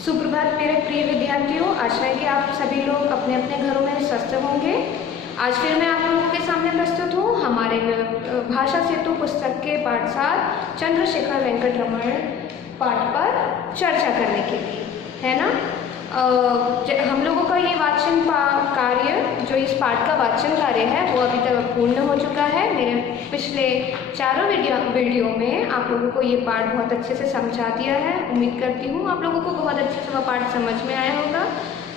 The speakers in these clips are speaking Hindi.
सुप्रभात मेरे प्रिय विद्यार्थियों, आशा है कि आप सभी लोग अपने अपने घरों में स्वस्थ होंगे। आज फिर मैं आप लोगों के सामने प्रस्तुत हूँ हमारे भाषा सेतु पुस्तक के पाठ 7 चंद्रशेखर वेंकट रमण पाठ पर चर्चा करने के लिए, है ना। हम लोगों का ये वाचन कार्य, जो इस पाठ का वाचन कार्य है, वो अभी तक पूर्ण हो चुका है। मेरे पिछले चारों वीडियो में आप लोगों को ये पाठ बहुत अच्छे से समझा दिया है। उम्मीद करती हूँ आप लोगों को बहुत अच्छे से वह पाठ समझ में आया होगा।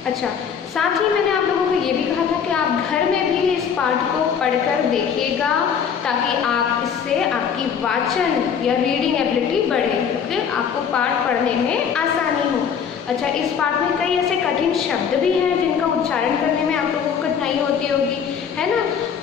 अच्छा, साथ ही मैंने आप लोगों को ये भी कहा था कि आप घर में भी इस पाठ को पढ़कर देखिएगा, ताकि आप इससे आपकी वाचन या रीडिंग एबिलिटी बढ़े, क्योंकि आपको पाठ पढ़ने में आसानी हो। अच्छा, इस पाठ में कई ऐसे कठिन शब्द भी हैं जिनका उच्चारण करने में आप लोगों को कठिनाई होती होगी, है ना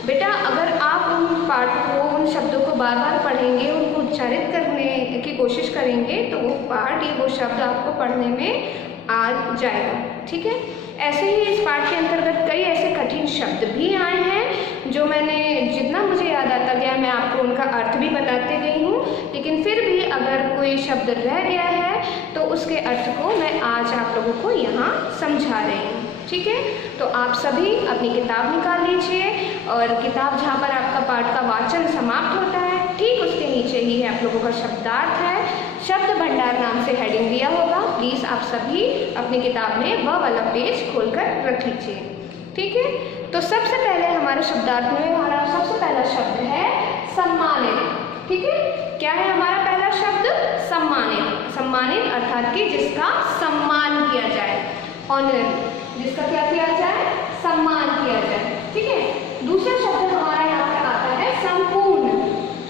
बेटा। अगर आप उन पाठ को, उन शब्दों को बार बार पढ़ेंगे, उनको उच्चारित करने की कोशिश करेंगे, तो वो पाठ या वो शब्द आपको पढ़ने में आ जाएगा, ठीक है। ऐसे ही इस पाठ के अंतर्गत कई ऐसे कठिन शब्द भी आए हैं, जो मैंने जितना मुझे याद आता गया मैं आपको उनका अर्थ भी बताते गई हूँ। लेकिन फिर भी अगर कोई शब्द रह गया है तो उसके अर्थ को मैं आज आप लोगों को यहाँ समझा रही हूँ, ठीक है। तो आप सभी अपनी किताब निकाल लीजिए, और किताब जहाँ पर आपका पाठ का वाचन समाप्त होता है, ठीक उसके नीचे ही है आप लोगों का शब्दार्थ है। शब्द भंडार नाम से हेडिंग दिया होगा। प्लीज़ आप सभी अपनी किताब में वह वाला पेज खोलकर रख लीजिए, ठीक है। तो सबसे पहले हमारे शब्दार्थ में हमारा सबसे पहला शब्द है सम्मानित, ठीक है। क्या है हमारा पहला शब्द? सम्मानित। सम्मानित अर्थात कि जिसका सम्मान किया जाए, ऑनर, जिसका क्या किया जाए? सम्मान किया जाए, ठीक है। दूसरा शब्द हमारा यहाँ पर आता है संपूर्ण।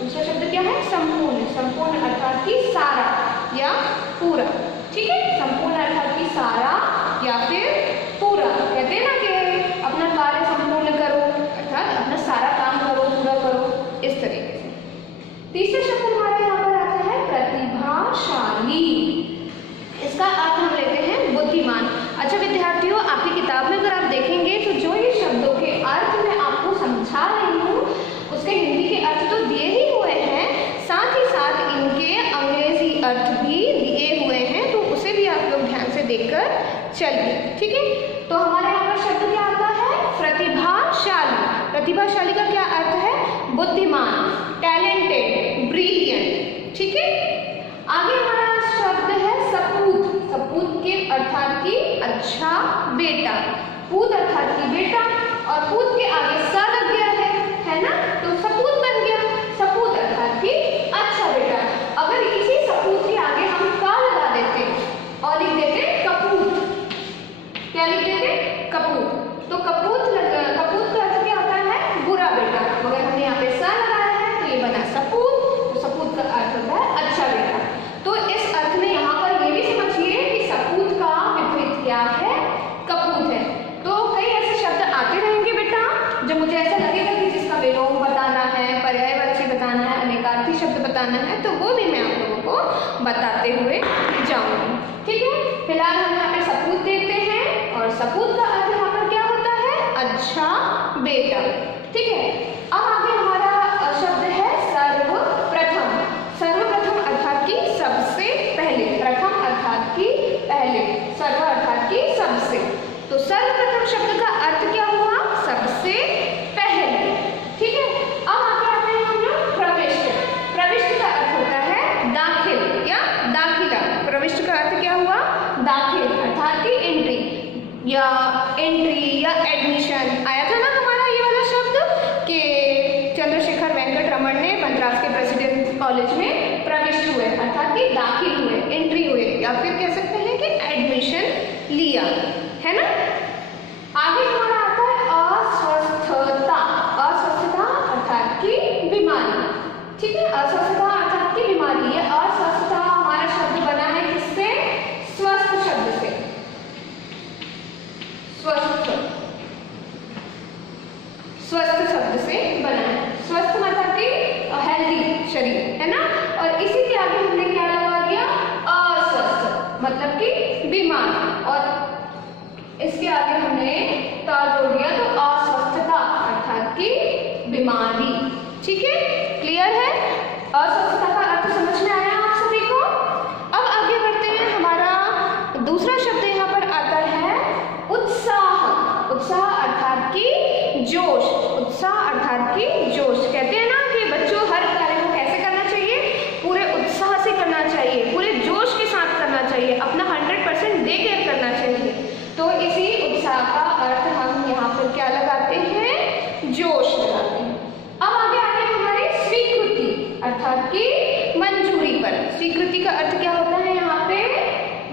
दूसरा शब्द क्या है? संपूर्ण। संपूर्ण अर्थात कि सारा या पूरा, ठीक है। संपूर्ण अर्थात कि सारा या फिर पूरा। कहते हैं ना कि अपना कार्य संपूर्ण करो, अर्थात अपना सारा काम करो, पूरा करो, इस तरीके से। तीसरा शब्द हमारे यहाँ पर आता है प्रतिभाशाली। इसका अर्थ हम लेते हैं बुद्धिमान। अच्छा विद्यार्थियों, आपकी किताब में अगर आप देखेंगे तो जो ये शब्दों के अर्थ मैं आपको समझा रही हूँ, उसके हिंदी के अर्थ तो दिए ही हुए हैं, साथ ही साथ इनके अंग्रेजी अर्थ भी दिए हुए हैं, तो उसे भी आप लोग ध्यान से देखकर चलिए, ठीक है। तो हमारे यहाँ पर शब्द क्या आता है? प्रतिभाशाली। प्रतिभाशाली का क्या अर्थ है? बुद्धिमान, टैलेंटेड, ब्रिलियंट, ठीक है। आगे हमारा शब्द है सपूत। सपूत के अर्थात की अच्छा बेटा। पूत अर्थात की बेटा, और पूत के आगे सा लग गया है ना, तो सपूत बन गया। सपूत अर्थात की अच्छा बेटा। अगर इसी सपूत के आगे हम का लगा देते और लिख देते कपूत, क्या लिख देते? कपूत। तो कपूत का अर्थ क्या होता है? बुरा बेटा। मगर हमने यहाँ पे सा लगाया है तो ये बना सपूत। तो सपूत का अर्थ होता है अच्छा बेटा। तो इस अर्थ में यहाँ पर ये भी समझिए कि सपूत का विपरीत क्या है? कपूत है। तो कई ऐसे शब्द आते रहेंगे बेटा, जो मुझे ऐसा लगेगा कि जिसका विलोम बताना है, पर्यायवाची बताना है, अनेकार्थी शब्द बताना है, तो वो भी मैं आप लोगों को बताते हुए जाऊंगी, ठीक है। फिलहाल हम यहाँ पे सपूत देखते हैं, और सपूत का अर्थ यहाँ पर क्या होता है? अच्छा बेटा, ठीक है। अब आगे हमारा शब्द है सर्वप्रथम। सर्वप्रथम अर्थात की सबसे पहले। प्रथम अर्थात की पहले, सर्व अर्थात की सबसे। तो सर्वप्रथम शब्द का अर्थ क्या हुआ? सबसे पहले, ठीक है। अब आगे आते हैं हम लोग प्रविष्ट। प्रविष्ट का अर्थ होता है दाखिल या दाखिला। प्रविष्ट का अर्थ क्या हुआ? दाखिल अर्थात की एंट्री या एडमिशन। आया था ना हमारा ये वाला शब्द कि चंद्रशेखर वेंकट रमण ने मद्रास के प्रेसिडेंट कॉलेज में प्रविष्ट हुए, अर्थात कि दाखिल हुए, एंट्री हुए, या फिर कह सकते हैं कि एडमिशन लिया, है ना। आगे हमारा आता है अस्वस्थता। अस्वस्थता अर्थात की बीमारी, ठीक है। अस्वस्थता अर्थात की बीमारी। ये अस्वस्थता हमारा शब्द बना है किससे? स्वस्थ शब्द से। स्वस्थ, स्वस्थ शब्द से बना है। स्वस्थ मतलब कि हेल्दी शरीर, है ना। और इसी के आगे हमने क्या लगा दिया? अस्वस्थ मतलब कि बीमार, और इसके आगे हमने ता जोड़ दिया, तो अस्वस्थता अर्थात की बीमारी, ठीक है। क्लियर है? अस्वस्थता का अर्थ समझ में आया आप सभी को? अब आगे बढ़ते हैं। हमारा दूसरा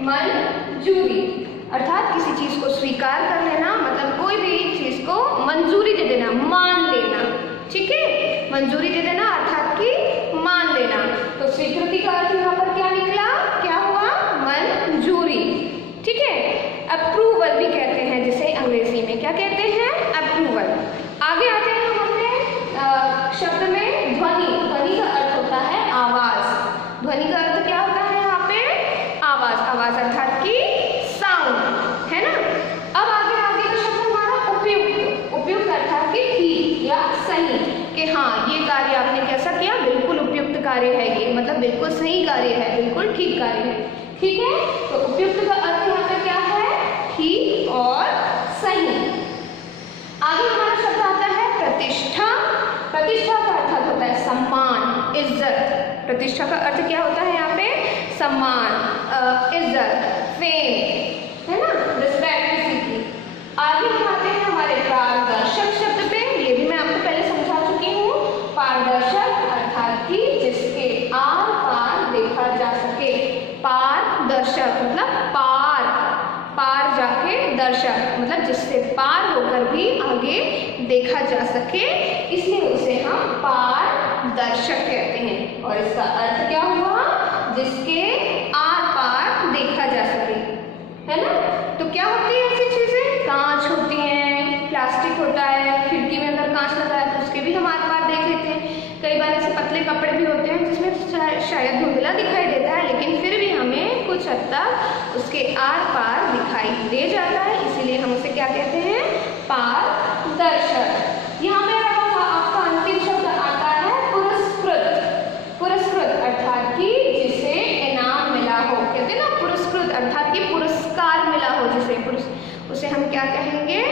मंजूरी, अर्थात किसी चीज को स्वीकार कर लेना, मतलब कोई भी चीज को मंजूरी दे देना, मान लेना। ठीक है, मंजूरी दे देना अर्थात कि मान लेना। तो स्वीकृति का अर्थ यहाँ पर क्या निकला, क्या हुआ, मंजूरी। ठीक है, अप्रूवल भी कहते हैं जिसे अंग्रेजी में क्या कहते हैं, अप्रूवल। आगे आते हैं हम अपने शब्द में ध्वनि। ध्वनि का अर्थ होता है आवाज। ध्वनि का अर्थ क्या होता है यहाँ पे, आवाज। आवाज अर्थात कि साउंड, है ना। अब आगे का शब्द हमारा उपयुक्त। उपयुक्त अर्थात कि ठीक या सही, कि हाँ ये कार्य आपने कैसा किया, बिल्कुल उपयुक्त कार्य है ये, मतलब बिल्कुल सही कार्य है, बिल्कुल ठीक कार्य है। ठीक है, तो उपयुक्त का अर्थ यहाँ पे क्या है, ठीक और सही। आगे हमारा शब्द आता है प्रतिष्ठा। प्रतिष्ठा का अर्थ होता है सम्मान, इज्जत। प्रतिष्ठा का अर्थ क्या होता है यहाँ पे, सम्मान, इज्जत, फेम, है ना, रिस्पेक्ट किसी की। आगे हम आते हैं हमारे पारदर्शक शब्द पे। ये भी मैं आपको पहले समझा चुकी हूँ। पारदर्शक अर्थात कि जिसके आर पार देखा जा सके। पारदर्शक मतलब पार, पार जाके दर्शक मतलब जिससे पार होकर भी आगे देखा जा सके, इसलिए उसे हम पारदर्शक कहते हैं। और इसका अर्थ क्या हुआ, जिसके आर पार देखा जा सके, है ना। तो क्या होती है ऐसी चीजें, कांच होती हैं, प्लास्टिक होता है, खिड़की में अगर कांच लगा है तो उसके भी हम आर पार देख लेते हैं। कई बार ऐसे पतले कपड़े भी होते हैं जिसमें शायद धुंधला दिखाई देता है, लेकिन फिर भी हमें कुछ हद तक उसके आर पार दिखाई दे जाता है, इसीलिए हम उसे क्या कहते हैं, पारदर्शक। यहाँ पे आपका अंतिम शब्द आता है पुरस्कृत। पुरस्कृत अर्थात कि जिसे इनाम मिला हो, कहते हैं ना पुरस्कृत अर्थात कि पुरस्कार मिला हो जिसे, उसे हम क्या कहेंगे,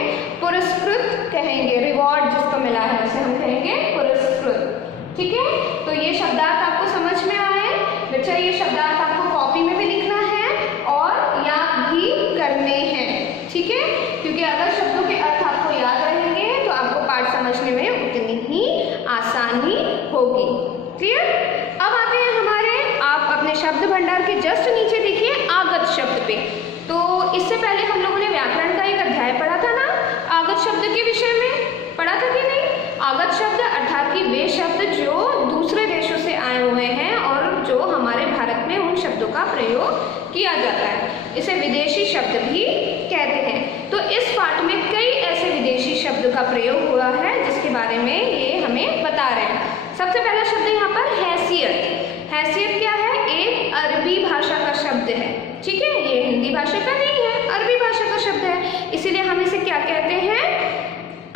पुरस्कृत कहेंगे। रिवॉर्ड जिसको मिला है उसे हम कहेंगे पुरस्कृत। ठीक है, तो ये शब्दार्थ आपको समझ में आए बच्चा। ये शब्दार्थ आपको कॉपी में भी लिखना है और याद भी करने हैं। ठीक है, क्योंकि अगर शब्दों के अर्थ आपको याद रहेंगे तो आपको पाठ समझने में उतनी ही आसानी होगी। क्लियर। अब आते हैं हमारे, आप अपने शब्द भंडार के जस्ट नीचे देखिए आगत शब्द पे। तो इससे पहले हम लोगों ने व्याकरण का एक अध्याय पढ़ा था ना, आगत शब्द के विषय में पढ़ा था कि नहीं। आगत शब्द अर्थात कि वे शब्द जो दूसरे देशों से आए हुए हैं और जो हमारे भारत में उन शब्दों का प्रयोग किया जाता है, इसे विदेशी शब्द भी कहते हैं। तो इस पाठ में कई ऐसे विदेशी शब्द का प्रयोग हुआ है जिसके बारे में ये हमें बता रहे हैं। सबसे पहला शब्द यहाँ पर हैसियत। हैसियत क्या है, एक अरबी भाषा का शब्द है। ठीक है, ये हिंदी भाषा का नहीं है, अरबी भाषा का शब्द है, इसीलिए हम इसे क्या कहते हैं,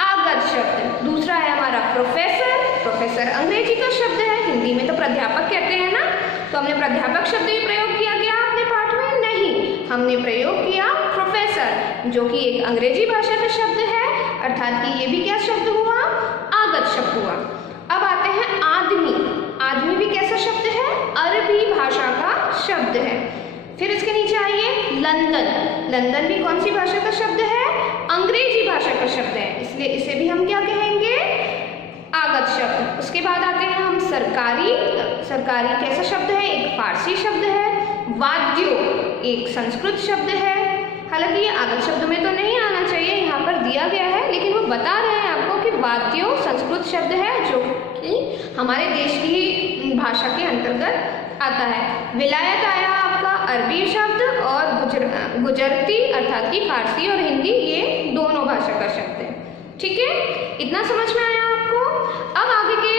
आगत शब्द। दूसरा है हमारा प्रोफेसर। प्रोफेसर अंग्रेजी का शब्द है, हिंदी में तो प्राध्यापक कहते हैं ना, तो हमने प्राध्यापक शब्द ही प्रयोग किया गया अपने पाठ में, नहीं, हमने प्रयोग किया प्रोफेसर, जो कि एक अंग्रेजी भाषा का शब्द है, अर्थात कि ये भी क्या शब्द हुआ, आगत शब्द हुआ। अब आते हैं आदमी। आदमी भी कैसा शब्द है, अरबी भाषा का शब्द है। फिर इसके नीचे आइए लंदन। लंदन भी कौन सी भाषा का शब्द है, अंग्रेजी भाषा का शब्द है, इसलिए इसे भी हम क्या कहेंगे, आगत शब्द। उसके बाद आते हैं हम सरकारी। सरकारी कैसा शब्द है, एक फारसी शब्द है। वाद्यो एक संस्कृत शब्द है, हालांकि ये आगत शब्द में तो नहीं आना चाहिए, यहाँ पर दिया गया है, लेकिन वो बता रहे हैं आपको कि वाद्यो संस्कृत शब्द है जो कि हमारे देश की भाषा के अंतर्गत आता है। विलायत आया आपका अरबी शब्द, और गुजरती अर्थात कि फारसी और हिंदी ये दोनों भाषा का शब्द है। ठीक है, इतना समझ में आया आपको। अब आगे के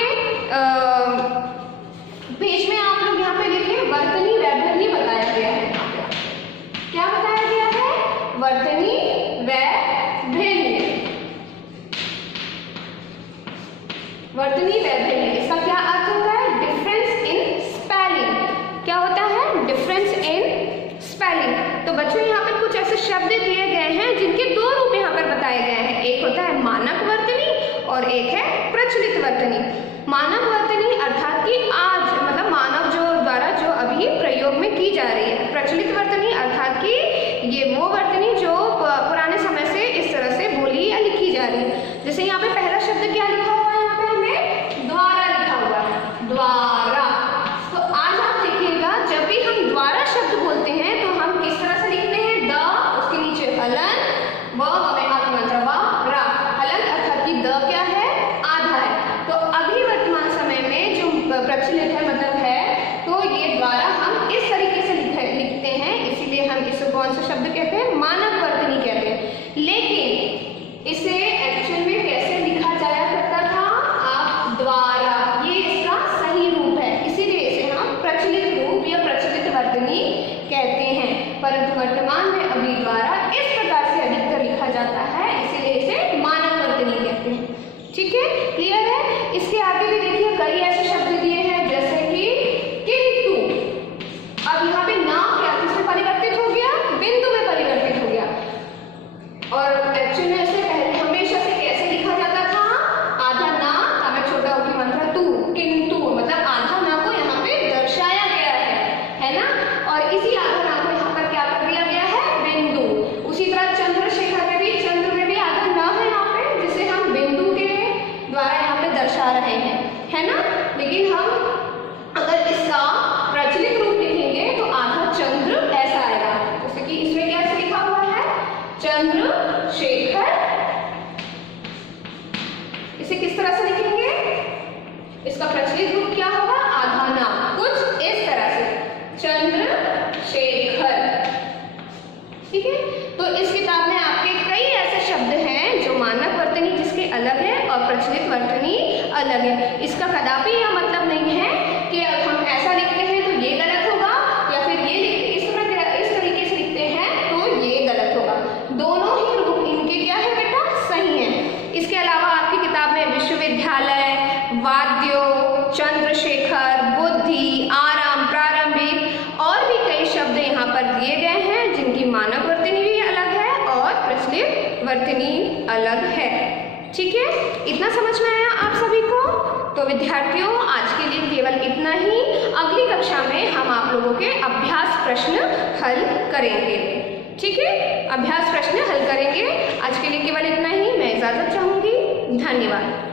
पेज में आप लोग यहाँ पे लिखे वर्तनी वैभरणी बताया गया है। क्या बताया गया है, वर्तनी वैभरणी। वर्तनी वैभरणी, इसका क्या अर्थ होता है, डिफरेंस इन स्पेलिंग। क्या होता है, डिफरेंस इन स्पेलिंग। तो बच्चों यहाँ पर कुछ ऐसे शब्द दिए गए हैं जिनके दो रूप यहाँ पर बताए गए हैं, एक होता है मानक वर्तनी और एक है प्रचलित वर्तनी। मानक वर्तनी अर्थात कि आज मतलब मानव जो द्वारा जो अभी प्रयोग में की जा रही है। प्रचलित वर्तनी अर्थात कि ये वो वर्तनी जो पुराने समय से इस तरह से बोली या लिखी जा रही है। जैसे यहाँ पे पहला शब्द क्या लिखा हुआ है, यहाँ पे हमें द्वारा लिखा हुआ है, द्वारा। तो आज आप देखिएगा जब भी हम द्वारा शब्द बोलते हैं तो हम किस तरह कौन सा शब्द कहते हैं? मानक वर्तनी कहते हैं। लेकिन इसे एक्चुअल में कैसे लिखा जाया करता था? आप द्वारा, ये इसका सही रूप है, इसीलिए इसे हम प्रचलित रूप या प्रचलित वर्तनी कहते हैं। परंतु वर्तमान में अभी द्वारा इस प्रकार से अधिकतर लिखा जाता है, इसीलिए इसे मानक वर्तनी कहते हैं। ठीक है, क्लियर है? इसके आगे भी देखिए कई ऐसे शब्द दिए हैं जैसे कि किंतु। अब यहाँ पे ना क्या किसमें परिवर्तित हो गया? बिंदु में परिवर्तित हो गया। और एक्चुअल में इसे पहले हमेशा से कैसे लिखा जाता था? आधा ना का मैं छोटा होगी मात्रा तू, किंतु मतलब आधा ना को यहाँ पे दर्शाया गया है ना? और इसी आधा ना को यहाँ पर क्या कर दिया गया है? बिंदु। उसी तरह चंद्रशेखर में भी, चंद्र में भी आधा ना है यहाँ पे, जिसे हम बिंदु के द्वारा यहाँ पे दर्शा रहे हैं, है ना? लेकिन हम अगर इसका प्रचलित रूप लिखेंगे तो आधा चंद्र ऐसा आएगा, जैसे कि इसमें क्या लिखा हुआ है? चंद्रशेखर। इसे किस तरह से लिखेंगे? इसका प्रचलित रूप क्या होगा? आधा ना, कुछ इस तरह से, चंद्रशेखर। ठीक है, तो इस किताब में आपके कई ऐसे शब्द हैं जो मानक वर्तनी जिसके अलग है और प्रचलित वर्तनी अलग है। इसका कदापि यह मतलब नहीं है कि हम ऐसा लिखते हैं तो ये गलत होगा, या फिर ये इस तरीके से लिखते हैं तो ये गलत होगा। दोनों ही रूप इनके क्या है बेटा? सही हैं। इसके अलावा आपकी किताब में विश्वविद्यालय, वाद्यो, चंद्रशेखर, बुद्धि, आराम, प्रारंभिक और भी कई शब्द यहाँ पर दिए गए हैं जिनकी मानक वर्तनी भी अलग है और प्रचलित वर्तनी अलग है। ठीक है, इतना समझ में आया आप सभी को? तो विद्यार्थियों आज के लिए केवल इतना ही। अगली कक्षा में हम आप लोगों के अभ्यास प्रश्न हल करेंगे। ठीक है, अभ्यास प्रश्न हल करेंगे। आज के लिए केवल इतना ही। मैं इजाजत चाहूंगी। धन्यवाद।